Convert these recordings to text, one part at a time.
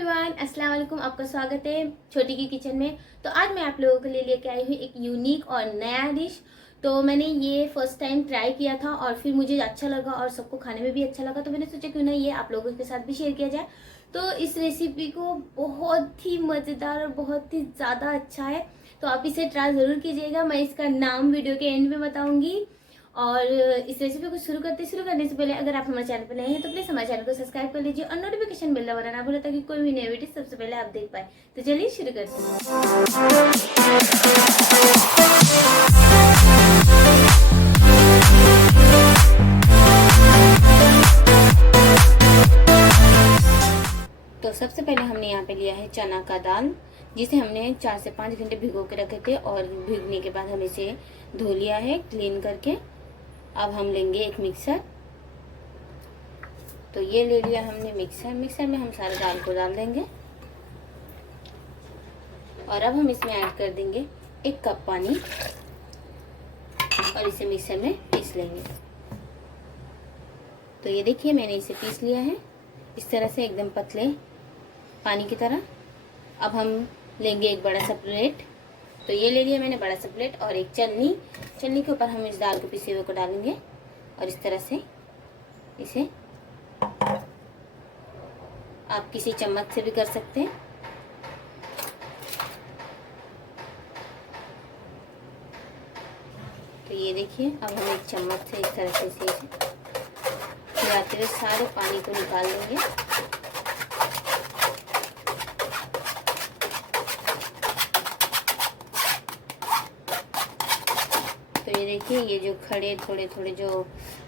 Everyone, अस्सलाम वालेकुम। आपका स्वागत है छोटी की किचन में। तो आज मैं आप लोगों के लिए लेके आई हूँ एक यूनिक और नया डिश। तो मैंने ये फर्स्ट टाइम ट्राई किया था और फिर मुझे अच्छा लगा और सबको खाने में भी अच्छा लगा, तो मैंने सोचा क्यों ना ये आप लोगों के साथ भी शेयर किया जाए। तो इस रेसिपी को बहुत ही मज़ेदार और बहुत ही ज़्यादा अच्छा है, तो आप इसे ट्राई ज़रूर कीजिएगा। मैं इसका नाम वीडियो के एंड में बताऊँगी। और इस रेसिपी को शुरू करने से पहले अगर आप हमारे चैनल पर नए हैं तो प्लीज हमारे चैनल को सब्सक्राइब कर लीजिए और नोटिफिकेशन बेल दबाना ना भूलें ताकि कोई भी नई वीडियो सबसे पहले आप देख पाए। तो चलिए शुरू करते हैं। तो सबसे पहले हमने यहाँ पे लिया है चना का दाल, जिसे हमने 4 से 5 घंटे भिगो के रखे थे और भिगने के बाद हम इसे धो लिया है क्लीन करके। अब हम लेंगे एक मिक्सर। तो ये ले लिया हमने मिक्सर में हम सारे दाल को डाल देंगे और अब हम इसमें ऐड कर देंगे 1 कप पानी और इसे मिक्सर में पीस लेंगे। तो ये देखिए मैंने इसे पीस लिया है इस तरह से, एकदम पतले पानी की तरह। अब हम लेंगे एक बड़ा सा प्लेट। तो ये ले लिया मैंने बड़ा सा प्लेट और एक चलनी के ऊपर हम इस दाल को पिसे हुए को डालेंगे और इस तरह से इसे आप किसी चम्मच से भी कर सकते हैं। तो ये देखिए अब हम एक चम्मच से इस तरह से इसे हिलाते हुए सारे पानी को निकाल देंगे। तो ये देखिए ये जो खड़े थोड़े जो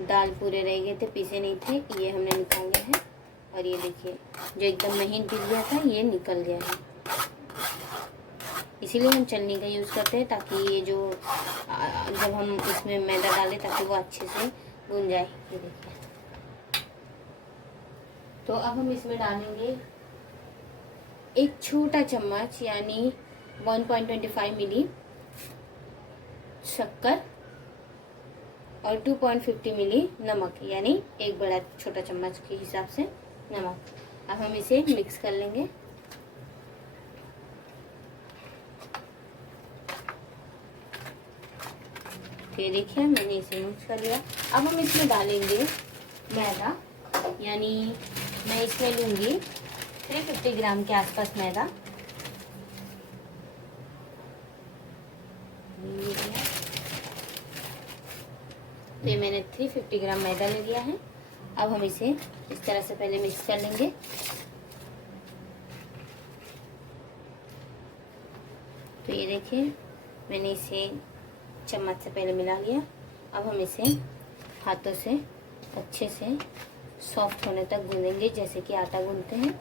दाल पूरे रह गए थे, पीसे नहीं थे, ये हमने निकाल लिया है। और ये देखिए जो एकदम महीन पीस गया था ये निकल गया है। इसीलिए हम चलनी का यूज़ करते हैं ताकि ये जो जब हम इसमें मैदा डालें ताकि वो अच्छे से भून जाए। ये देखिए। तो अब हम इसमें डालेंगे एक छोटा चम्मच यानी 1.25 मिली शक्कर और 2.50 मिली नमक, यानी एक बड़ा छोटा चम्मच के हिसाब से नमक। अब हम इसे मिक्स कर लेंगे। ये देखिए मैंने इसे मिक्स कर लिया। अब हम इसमें डालेंगे मैदा, यानी मैं इसमें लूँगी 350 ग्राम के आसपास मैदा। ये मैंने 350 ग्राम मैदा ले लिया है। अब हम इसे इस तरह से पहले मिक्स कर लेंगे। तो ये देखिए मैंने इसे चम्मच से पहले मिला लिया। अब हम इसे हाथों से अच्छे से सॉफ्ट होने तक गूंदेंगे जैसे कि आटा गूंदते हैं।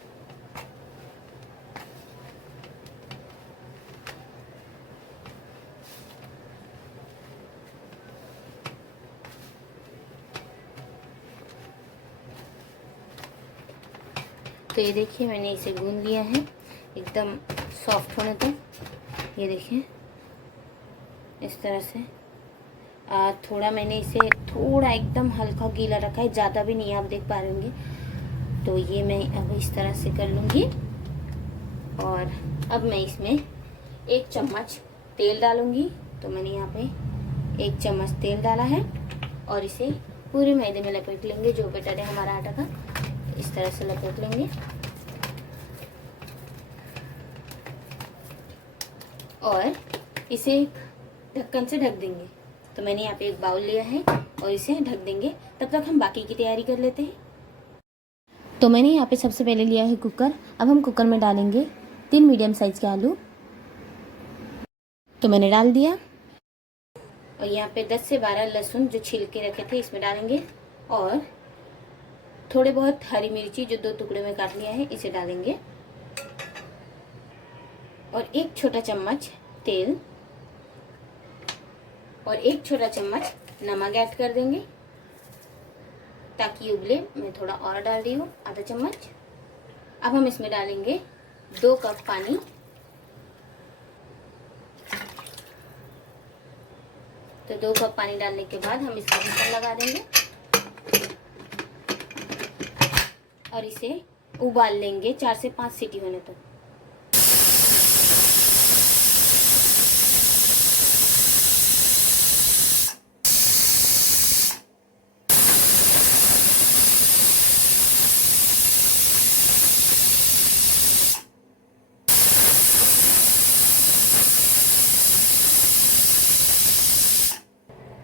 तो ये देखिए मैंने इसे गूंद लिया है एकदम सॉफ्ट होने तक। ये देखिए इस तरह से थोड़ा मैंने इसे थोड़ा एकदम हल्का गीला रखा है, ज़्यादा भी नहीं, आप देख पा रहे होंगे। तो ये मैं अब इस तरह से कर लूँगी और अब मैं इसमें 1 चम्मच तेल डालूँगी। तो मैंने यहाँ पे 1 चम्मच तेल डाला है और इसे पूरे मैदे में लपेट लेंगे। जो बैटर है हमारा आटा का इस तरह से लपेट लेंगे और इसे ढक्कन से ढक देंगे। तो मैंने यहाँ पे एक बाउल लिया है और इसे ढक देंगे। तब तक हम बाकी की तैयारी कर लेते हैं। तो मैंने यहाँ पे सबसे पहले लिया है कुकर। अब हम कुकर में डालेंगे 3 मीडियम साइज के आलू। तो मैंने डाल दिया और यहाँ पे 10 से 12 लहसुन जो छिल के रखे थे इसमें डालेंगे और थोड़े बहुत हरी मिर्ची जो 2 टुकड़े में काट लिया है इसे डालेंगे और 1 छोटा चम्मच तेल और 1 छोटा चम्मच नमक ऐड कर देंगे ताकि उबले। मैं थोड़ा और डाल रही हूँ, आधा चम्मच। अब हम इसमें डालेंगे 2 कप पानी। तो 2 कप पानी डालने के बाद हम इसका ढक्कन लगा देंगे और इसे उबाल लेंगे 4 से 5 सीटी होने तक।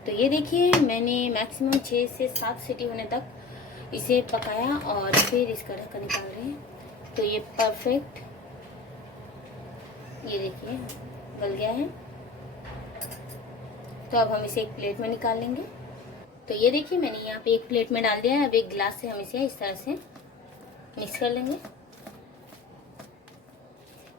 तो ये देखिए मैंने मैक्सिमम 6 से 7 सीटी होने तक इसे पकाया और फिर इसका ढक्कन निकाल रहे हैं। तो ये परफेक्ट, ये देखिए गल गया है। तो अब हम इसे एक प्लेट में निकाल लेंगे। तो ये देखिए मैंने यहाँ पे एक प्लेट में डाल दिया है। अब एक गिलास से हम इसे इस तरह से मिक्स कर लेंगे।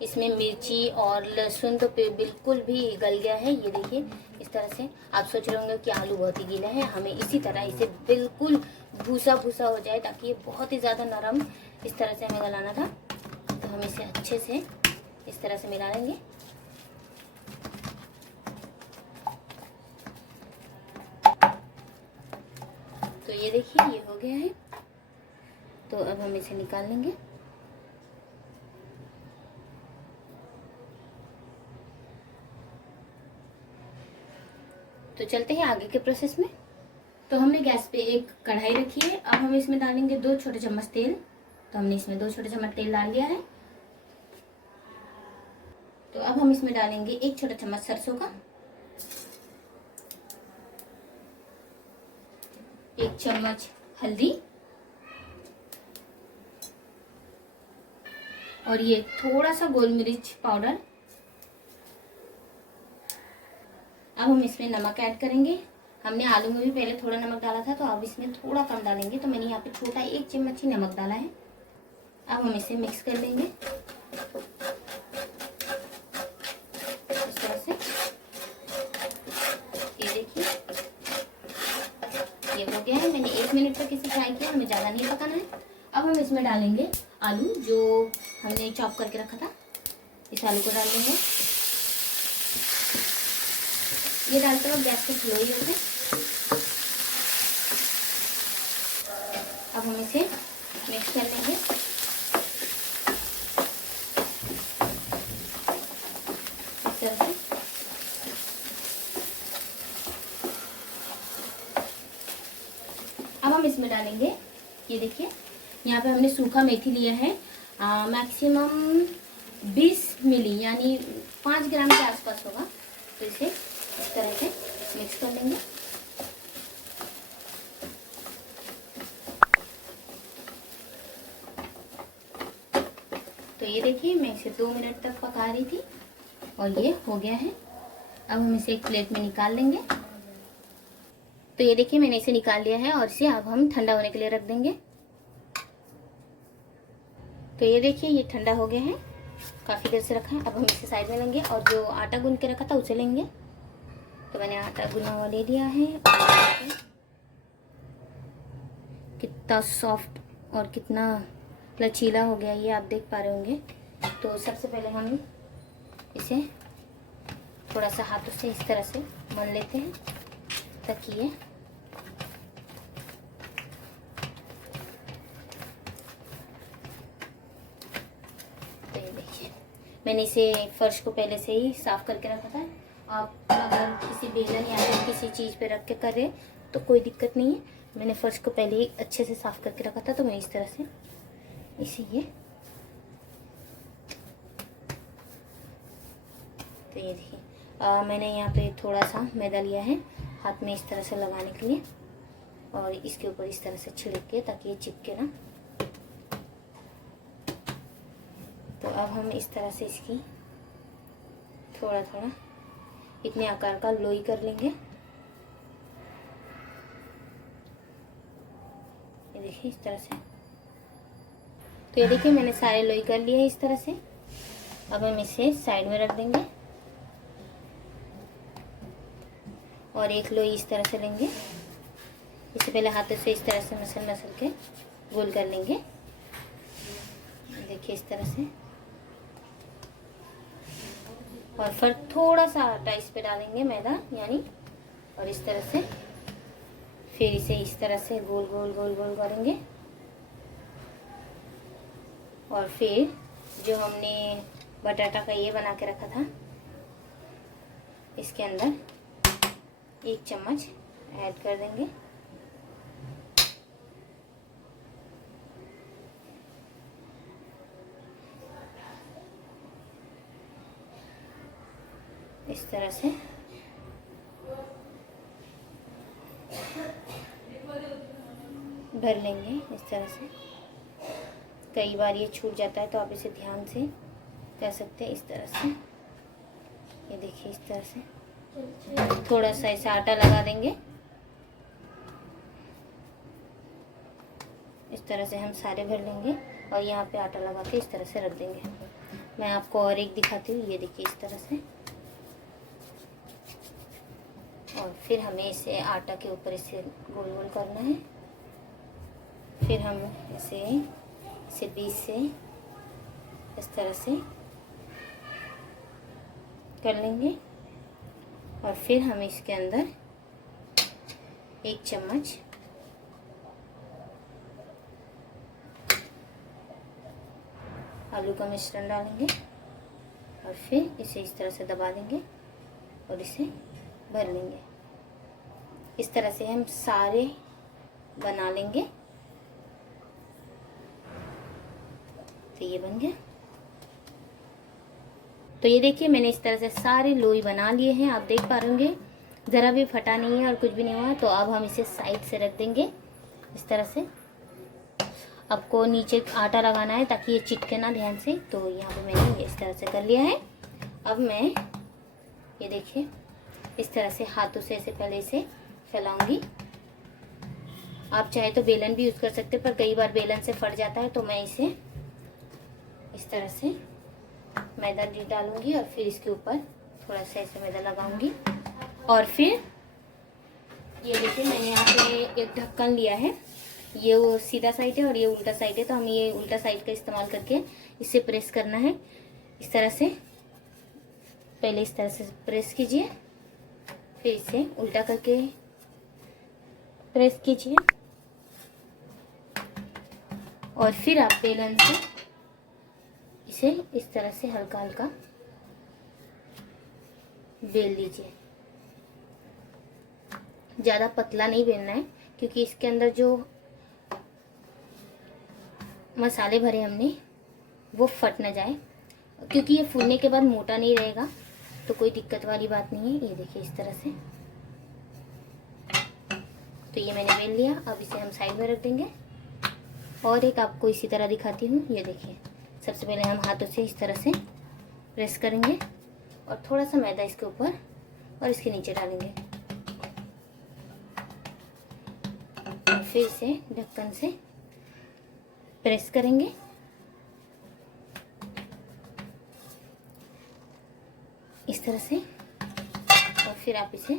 इसमें मिर्ची और लहसुन तो बिल्कुल भी गल गया है। ये देखिए इस तरह से। आप सोच रहे होंगे कि आलू बहुत ही गीला है, हमें इसी तरह इसे बिल्कुल भूसा भूसा हो जाए, ताकि ये बहुत ही ज़्यादा नरम, इस तरह से हमें गलाना था। तो हम इसे अच्छे से इस तरह से मिला लेंगे। तो ये देखिए ये हो गया है। तो अब हम इसे निकाल लेंगे। तो चलते हैं आगे के प्रोसेस में। तो हमने गैस पे एक कढ़ाई रखी है। अब हम इसमें डालेंगे 2 छोटे चम्मच तेल। तो हमने इसमें 2 छोटे चम्मच तेल डाल दिया है। तो अब हम इसमें डालेंगे 1 छोटा चम्मच सरसों का, 1 चम्मच हल्दी, और ये थोड़ा सा गोल मिर्च पाउडर। अब हम इसमें नमक ऐड करेंगे। हमने आलू में भी पहले थोड़ा नमक डाला था, तो अब इसमें थोड़ा कम डालेंगे। तो मैंने यहाँ पे छोटा 1 चम्मच ही नमक डाला है। अब हम इसे मिक्स कर लेंगे इस तरह से। ये देखिए ये हो गया है। मैंने 1 मिनट तक इसे फ्राई किया, हमें ज़्यादा नहीं पकाना है। अब हम इसमें डालेंगे आलू जो हमने चॉप करके रखा था। इस आलू को डाल देंगे। ये डालते वक्त गैस को स्लो ही रखें। अब हम इसे मिक्स कर लेंगे। इस तरह से। अब हम इसमें डालेंगे, ये देखिए यहाँ पे हमने सूखा मेथी लिया है मैक्सिमम 20 मिली, यानी 5 ग्राम के आसपास होगा। तो इसे इस तरह से मिक्स कर लेंगे। तो ये देखिए मैं इसे 2 मिनट तक पका रही थी और ये हो गया है। अब हम इसे एक प्लेट में निकाल लेंगे। तो ये देखिए मैंने इसे निकाल लिया है और इसे अब हम ठंडा होने के लिए रख देंगे। तो ये देखिए ये ठंडा हो गया है, काफ़ी देर से रखा है। अब हम इसे साइड में लेंगे और जो आटा गूंद के रखा था उसे लेंगे। तो मैंने आटा गुना हुआ ले लिया है। कितना सॉफ्ट और कितना लचीला हो गया ये आप देख पा रहे होंगे। तो सबसे पहले हम इसे थोड़ा सा हाथों से इस तरह से मल लेते हैं ताकि ये देखिए मैंने इसे फर्श को पहले से ही साफ करके रखा था। आप अगर किसी बेलन या फिर किसी चीज़ पे रख के कर रहे तो कोई दिक्कत नहीं है। मैंने फर्श को पहले ही अच्छे से साफ करके रखा था, तो मैं इस तरह से इसे ये तो ये देखिए मैंने यहाँ पे थोड़ा सा मैदा लिया है हाथ में इस तरह से लगाने के लिए, और इसके ऊपर इस तरह से छिड़क के ताकि ये चिपके ना। तो अब हम इस तरह से इसकी थोड़ा थोड़ा इतने आकार का लोई कर लेंगे। ये देखिए इस तरह से। तो ये देखिए मैंने सारे लोई कर लिए है इस तरह से। अब हम इसे साइड में रख देंगे और एक लोई इस तरह से लेंगे। इसे पहले हाथों से इस तरह से मसल मसल के गोल कर लेंगे। देखिए इस तरह से, और फिर थोड़ा सा आटा इस पे डालेंगे मैदा यानी, और इस तरह से फिर इसे इस तरह से गोल गोल गोल गोल करेंगे। और फिर जो हमने बटाटा का ये बना के रखा था इसके अंदर 1 चम्मच ऐड कर देंगे। इस तरह से भर लेंगे। इस तरह से कई बार ये छूट जाता है तो आप इसे ध्यान से कर सकते हैं। इस तरह से ये देखिए, इस तरह से थोड़ा सा ऐसा आटा लगा देंगे। इस तरह से हम सारे भर लेंगे और यहाँ पे आटा लगा के इस तरह से रख देंगे। मैं आपको और एक दिखाती हूँ। ये देखिए इस तरह से, और फिर हमें इसे आटा के ऊपर इसे गोल गोल करना है। फिर हम इसे बीच से इस तरह से कर लेंगे और फिर हम इसके अंदर 1 चम्मच आलू का मिश्रण डालेंगे और फिर इसे इस तरह से दबा देंगे और इसे भर लेंगे। इस तरह से हम सारे बना लेंगे। तो ये बन गया। तो ये देखिए मैंने इस तरह से सारे लोई बना लिए हैं। आप देख पा रहे होंगे ज़रा भी फटा नहीं है और कुछ भी नहीं हुआ। तो अब हम इसे साइड से रख देंगे इस तरह से। आपको नीचे आटा लगाना है ताकि ये चिपके ना ध्यान से। तो यहाँ पे मैंने ये इस तरह से कर लिया है। अब मैं ये देखिए इस तरह से हाथों से ऐसे पहले इसे फैलाऊंगी। आप चाहे तो बेलन भी यूज़ कर सकते हैं, पर कई बार बेलन से फट जाता है। तो मैं इसे इस तरह से मैदा डालूंगी और फिर इसके ऊपर थोड़ा सा ऐसे मैदा लगाऊंगी। और फिर ये देखिए मैंने यहाँ पे एक ढक्कन लिया है। ये वो सीधा साइड है और ये उल्टा साइड है। तो हमें ये उल्टा साइड का इस्तेमाल करके इसे प्रेस करना है। इस तरह से पहले इस तरह से प्रेस कीजिए, फिर इसे उल्टा करके प्रेस कीजिए और फिर आप बेलन से इसे इस तरह से हल्का हल्का बेल लीजिए। ज़्यादा पतला नहीं बेलना है क्योंकि इसके अंदर जो मसाले भरे हमने वो फट ना जाए। क्योंकि ये फूलने के बाद मोटा नहीं रहेगा तो कोई दिक्कत वाली बात नहीं है। ये देखिए इस तरह से। तो ये मैंने बेल लिया। अब इसे हम साइड में रख देंगे। और एक आपको इसी तरह दिखाती हूँ। ये देखिए सबसे पहले हम हाथों से इस तरह से प्रेस करेंगे और थोड़ा सा मैदा इसके ऊपर और इसके नीचे डालेंगे और फिर इसे ढक्कन से प्रेस करेंगे। इस तरह से और फिर आप इसे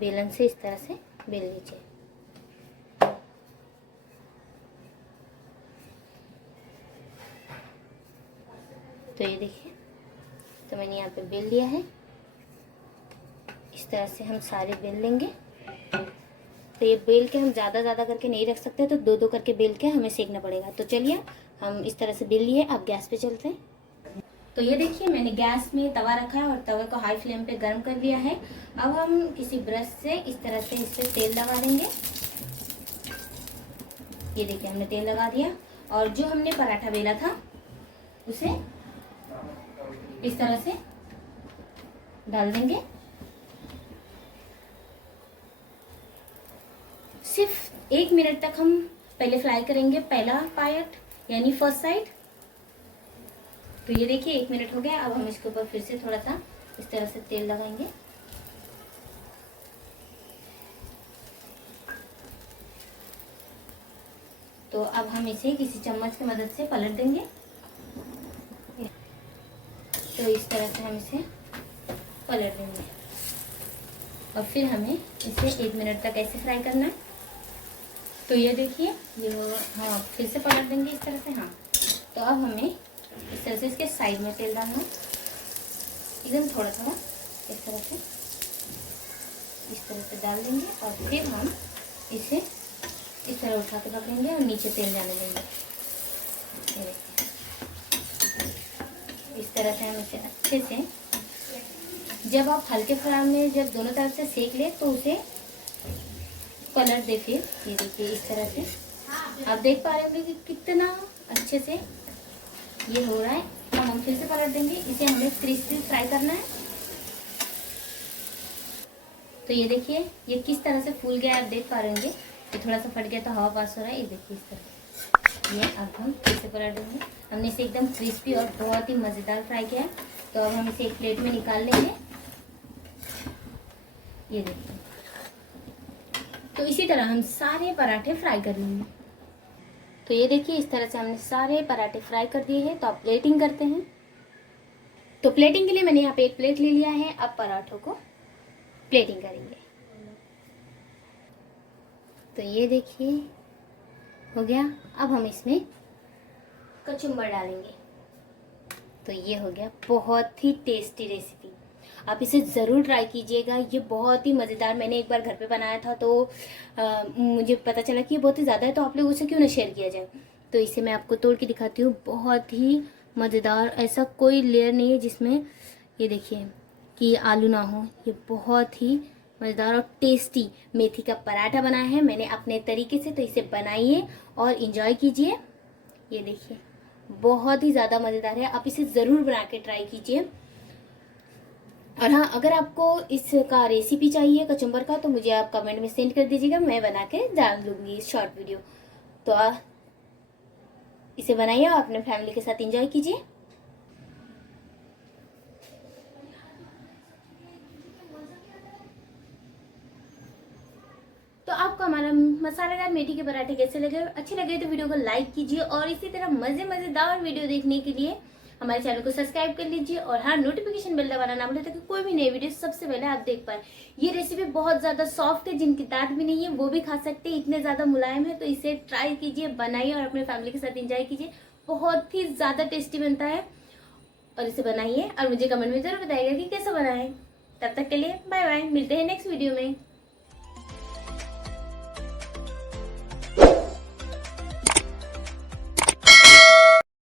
बेलन से इस तरह से बेल लीजिए। तो ये देखिए, तो मैंने यहाँ पे बेल लिया है। इस तरह से हम सारे बेल लेंगे। तो ये बेल के हम ज़्यादा करके नहीं रख सकते, तो 2-2 करके बेल के हमें सेकना पड़ेगा। तो चलिए हम इस तरह से बेल लिए। अब गैस पे चलते हैं। तो ये देखिए मैंने गैस में तवा रखा है और तवे को हाई फ्लेम पे गर्म कर लिया है। अब हम किसी ब्रश से इस तरह से इस पर तेल लगा देंगे। ये देखिए हमने तेल लगा दिया और जो हमने पराठा बेला था उसे इस तरह से डाल देंगे। सिर्फ 1 मिनट तक हम पहले फ्राई करेंगे पहला पार्ट यानी फर्स्ट साइड। तो ये देखिए 1 मिनट हो गया। अब हम इसके ऊपर फिर से थोड़ा सा इस तरह से तेल लगाएंगे। तो अब हम इसे किसी चम्मच की मदद से पलट देंगे। तो इस तरह से हम इसे पलट देंगे और फिर हमें इसे 1 मिनट तक ऐसे फ्राई करना है। तो ये देखिए ये हाँ फिर से पलट देंगे इस तरह से। हाँ तो अब हमें इस तरह से इसके साइड में तेल डालना है, एकदम थोड़ा थोड़ा इस तरह से डाल देंगे और फिर हम इसे इस तरह उठा के रखेंगे और नीचे तेल जाने देंगे। ये देखिए, इस तरह से हम इसे अच्छे से, जब आप हल्के फ्राई में जब दोनों तरफ से सेक ले तो उसे कलर दे। फिर ये देखिए इस तरह से आप देख पा रहे होंगे कि कितना अच्छे से ये हो रहा है। तो हम फिर से कलर देंगे, इसे हमें क्रिस्पी फ्राई करना है। तो ये देखिए ये किस तरह से फूल गया, आप देख पा रहे होंगे। ये थोड़ा सा फट गया तो हवा पास हो रहा है, ये देखिए इस तरह। ये अब हम फिर से कलर देंगे। हमने इसे एकदम क्रिस्पी और बहुत ही मज़ेदार फ्राई किया है। तो अब हम इसे एक प्लेट में निकाल लेंगे। ये देखिए, तो इसी तरह हम सारे पराठे फ्राई कर लेंगे। तो ये देखिए इस तरह से हमने सारे पराठे फ्राई कर दिए हैं। तो अब प्लेटिंग करते हैं। तो प्लेटिंग के लिए मैंने यहाँ पे एक प्लेट ले लिया है। अब पराठों को प्लेटिंग करेंगे। तो ये देखिए हो गया। अब हम इसमें कचुम्बर डालेंगे। तो ये हो गया बहुत ही टेस्टी रेसिपी। आप इसे ज़रूर ट्राई कीजिएगा, ये बहुत ही मज़ेदार। मैंने एक बार घर पे बनाया था तो मुझे पता चला कि ये बहुत ही ज़्यादा है, तो आप लोगों से क्यों ना शेयर किया जाए। तो इसे मैं आपको तोड़ के दिखाती हूँ। बहुत ही मज़ेदार, ऐसा कोई लेयर नहीं है जिसमें ये देखिए कि आलू ना हो। ये बहुत ही मज़ेदार और टेस्टी मेथी का पराठा बनाया है मैंने अपने तरीके से। तो इसे बनाइए और इंजॉय कीजिए। ये देखिए बहुत ही ज़्यादा मज़ेदार है, आप इसे ज़रूर बना के ट्राई कीजिए। और हाँ, अगर आपको इसका रेसिपी चाहिए कचुम्बर का तो मुझे आप कमेंट में सेंड कर दीजिएगा, मैं बना के डाल दूँगी इस शॉर्ट वीडियो। तो इसे बनाइए और अपने फैमिली के साथ एंजॉय कीजिए। तो आपको हमारा मसालेदार मेथी के पराठे कैसे लगे? अच्छे लगे तो वीडियो को लाइक कीजिए और इसी तरह मज़ेदार वीडियो देखने के लिए हमारे चैनल को सब्सक्राइब कर लीजिए और हाँ, नोटिफिकेशन बेल दबाना ना भूलें ताकि कोई भी नई वीडियो सबसे पहले आप देख पाए। ये रेसिपी बहुत ज़्यादा सॉफ्ट है, जिनकी दांत भी नहीं है वो भी खा सकते हैं, इतने ज़्यादा मुलायम है। तो इसे ट्राई कीजिए, बनाइए और अपने फैमिली के साथ एंजॉय कीजिए। बहुत ही ज़्यादा टेस्टी बनता है और इसे बनाइए और मुझे कमेंट में जरूर बताइएगा कि कैसे बनाएं। तब तक के लिए बाय बाय, मिलते हैं नेक्स्ट वीडियो में।